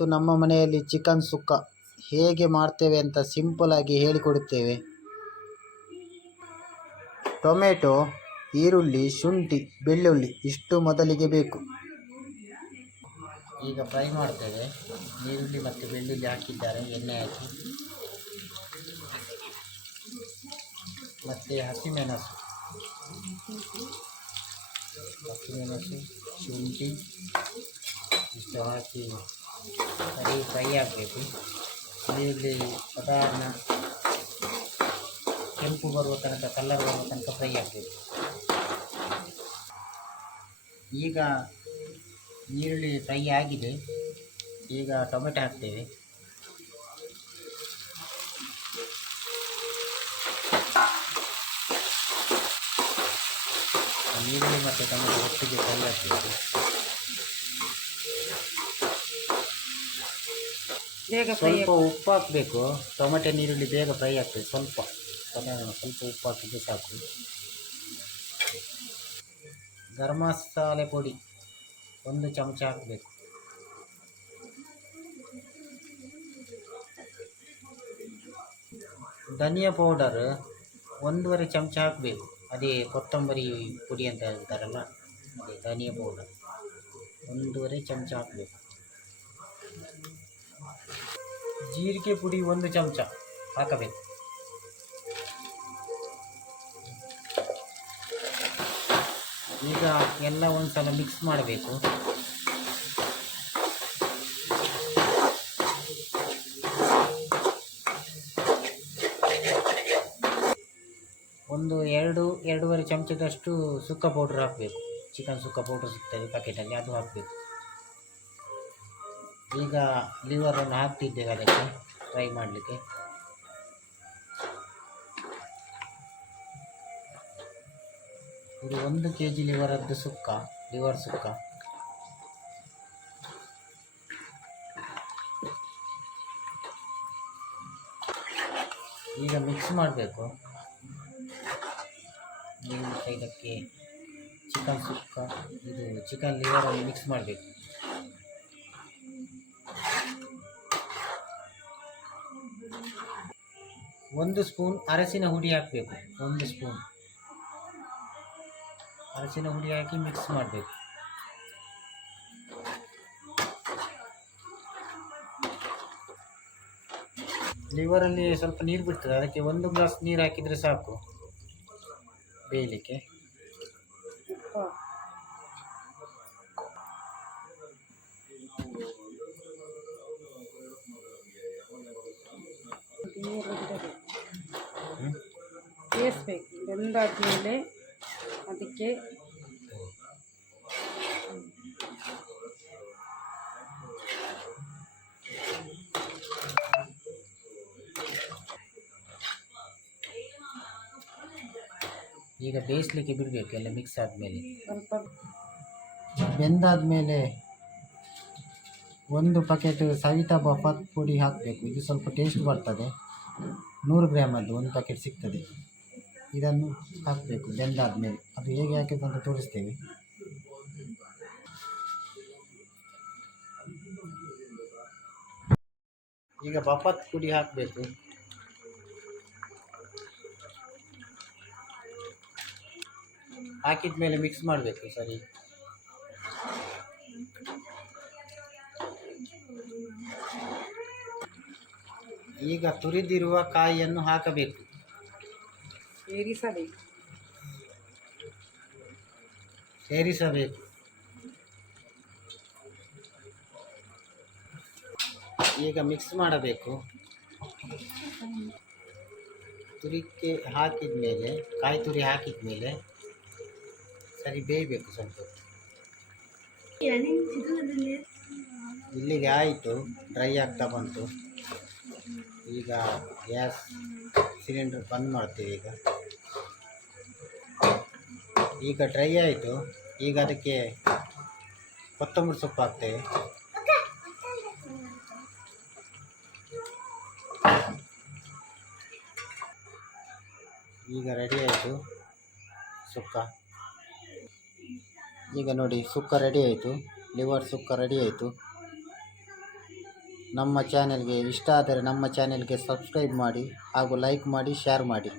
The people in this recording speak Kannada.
ಇವತ್ತು ನಮ್ಮ ಮನೆಯಲ್ಲಿ ಚಿಕನ್ ಸುಕ್ಕ ಹೇಗೆ ಮಾಡ್ತೇವೆ ಅಂತ ಸಿಂಪಲ್ ಆಗಿ ಹೇಳಿಕೊಡುತ್ತೇವೆ. ಟೊಮೆಟೊ, ಈರುಳ್ಳಿ, ಶುಂಠಿ, ಬೆಳ್ಳುಳ್ಳಿ ಇಷ್ಟು ಮೊದಲಿಗೆ ಬೇಕು. ಈಗ ಫ್ರೈ ಮಾಡ್ತೇವೆ. ಈರುಳ್ಳಿ ಮತ್ತು ಬೆಳ್ಳುಳ್ಳಿ ಹಾಕಿದ್ದಾರೆ, ಎಣ್ಣೆ ಹಾಕಿ. ಮತ್ತು ಹಸಿಮೆಣಸು, ಶುಂಠಿ ಇಷ್ಟು ಹಾಕಿ ಸರಿ ಫ್ರೈ ಆಗಬೇಕು. ಈರುಳ್ಳಿ ಸಾಧಾರಣ ಕೆಂಪು ಬರುವ ತನಕ, ಕಲರ್ ಬರುವ ತನಕ ಫ್ರೈ ಆಗಬೇಕು. ಈಗ ಈರುಳ್ಳಿ ಫ್ರೈ ಆಗಿದೆ. ಈಗ ಟೊಮೆಟೊ ಹಾಕ್ತೇವೆ. ಈರುಳ್ಳಿ ಮತ್ತು ಟೊಮೆಟೊ ಒಟ್ಟಿಗೆ ಫ್ರೈ ಹಾಕಬೇಕು. ಸ್ವಲ್ಪ ಉಪ್ಪು ಹಾಕಬೇಕು. ಟೊಮೆಟೊ ಈರುಳ್ಳಿ ಬೇಗ ಫ್ರೈ ಆಗ್ತದೆ. ಸ್ವಲ್ಪ ಉಪ್ಪು ಹಾಕಿದ್ರೆ ಸಾಕು. ಗರಂ ಮಸಾಲೆ ಪುಡಿ 1 ಚಮಚ ಹಾಕಬೇಕು. ಧನಿಯಾ ಪೌಡರ್ 1.5 ಚಮಚ ಹಾಕಬೇಕು. ಅದೇ ಕೊತ್ತಂಬರಿ ಪುಡಿ ಅಂತ ಹೇಳ್ತಾರಲ್ಲ, ಅದೇ ಧನಿಯಾ ಪೌಡರ್ 1.5 ಚಮಚ ಹಾಕಬೇಕು. ಜೀರಿಗೆ ಪುಡಿ 1 ಚಮಚ ಹಾಕಬೇಕು. ಈಗ ಎಲ್ಲ ಒಂದು ಸಲ ಮಿಕ್ಸ್ ಮಾಡಬೇಕು. ಒಂದು 2-2.5 ಚಮಚದಷ್ಟು ಸುಕ್ಕ ಪೌಡ್ರ್ ಹಾಕಬೇಕು. ಚಿಕನ್ ಸುಕ್ಕ ಪೌಡ್ರ್ ಸಿಗ್ತದೆ ಪ್ಯಾಕೆಟಲ್ಲಿ, ಅದು ಹಾಕಬೇಕು. ಈಗ ಲಿವರನ್ನು ಹಾಕ್ತಿದ್ದೇವೆ ಅದಕ್ಕೆ ಫ್ರೈ ಮಾಡಲಿಕ್ಕೆ. ಇದು 1 kg ಲಿವರ್ ಸುಕ್ಕ. ಈಗ ಮಿಕ್ಸ್ ಮಾಡಬೇಕು. ಇದಕ್ಕೆ ಚಿಕನ್ ಸುಕ್ಕ, ಇದು ಚಿಕನ್ ಲಿವರಲ್ಲಿ ಮಿಕ್ಸ್ ಮಾಡಬೇಕು. ಒಂದು ಸ್ಪೂನ್ ಅರಸಿನ ಹುಡಿ ಹಾಕಬೇಕು. 1 ಸ್ಪೂನ್ ಅರಸಿನ ಹುಡಿ ಹಾಕಿ ಮಿಕ್ಸ್ ಮಾಡಬೇಕು. ಲಿವರಲ್ಲಿ ಸ್ವಲ್ಪ ನೀರು ಬಿಡ್ತದೆ, ಅದಕ್ಕೆ 1 ಗ್ಲಾಸ್ ನೀರು ಹಾಕಿದರೆ ಸಾಕು ಬೇಯಲಿಕ್ಕೆ. ಬೇಯಿಸ್ಬೇಕು. ಬೆಂದಾದ್ಮೇಲೆ ಅದಕ್ಕೆ ಈಗ ಬೇಯಿಸ್ಲಿಕ್ಕೆ ಬಿಡಬೇಕು. ಎಲ್ಲ ಮಿಕ್ಸ್ ಆದಮೇಲೆ, ಸ್ವಲ್ಪ ಬೆಂದಾದಮೇಲೆ 1 ಪ್ಯಾಕೆಟ್ ಸವಿತಾ ಬಫತ್ ಪುಡಿ ಹಾಕಬೇಕು. ಇದು ಸ್ವಲ್ಪ ಟೇಸ್ಟ್ ಬರ್ತದೆ. 100 ಗ್ರಾಮದ್ದು 1 ಪ್ಯಾಕೆಟ್ ಸಿಗ್ತದೆ. ಇದನ್ನು ಹಾಕಬೇಕು ಬೆಂದಾದಮೇಲೆ. ಅದು ಹೇಗೆ ಹಾಕಿದ್ದು ಅಂತ ತೋರಿಸ್ತೇವೆ. ಈಗ ಬಫತ್ ಪುಡಿ ಹಾಕಬೇಕು. ಹಾಕಿದ ಮೇಲೆ ಮಿಕ್ಸ್ ಮಾಡಬೇಕು ಸರಿ. ಈಗ ತುರಿದಿರುವ ಕಾಯಿಯನ್ನು ಹಾಕಬೇಕು. ಸೇರಿಸಬೇಕು. ಈಗ ಮಿಕ್ಸ್ ಮಾಡಬೇಕು. ತುರಿಕೆ ಹಾಕಿದ ಮೇಲೆ, ಕಾಯಿ ತುರಿ ಹಾಕಿದ ಮೇಲೆ ಸರಿ ಬೇಯಬೇಕು ಸ್ವಲ್ಪ. ಇಲ್ಲಿಗೆ ಆಯಿತು, ಡ್ರೈ ಆಗ್ತಾ ಬಂತು. ಈಗ ಗ್ಯಾಸ್ ಸಿಲಿಂಡರ್ ಬಂದ್ ಮಾಡ್ತೀವಿ. ಈಗ ಡ್ರೈ ಆಯಿತು. ಈಗ ಅದಕ್ಕೆ ಕೊತ್ತಂಬರಿ ಸೊಪ್ಪು ಹಾಕ್ತೇವೆ. ಈಗ ರೆಡಿ ಆಯಿತು ಸುಕ್ಕ. ಈಗ ನೋಡಿ ಸುಕ್ಕ ರೆಡಿ ಆಯಿತು. ಲಿವರ್ ಸುಕ್ಕ ರೆಡಿ ಆಯಿತು. ನಮ್ಮ ಚಾನೆಲ್ಗೆ ಇಷ್ಟ ಆದರೆ ನಮ್ಮ ಚಾನೆಲ್ಗೆ ಸಬ್ಸ್ಕ್ರೈಬ್ ಮಾಡಿ ಹಾಗೂ ಲೈಕ್ ಮಾಡಿ, ಶೇರ್ ಮಾಡಿ.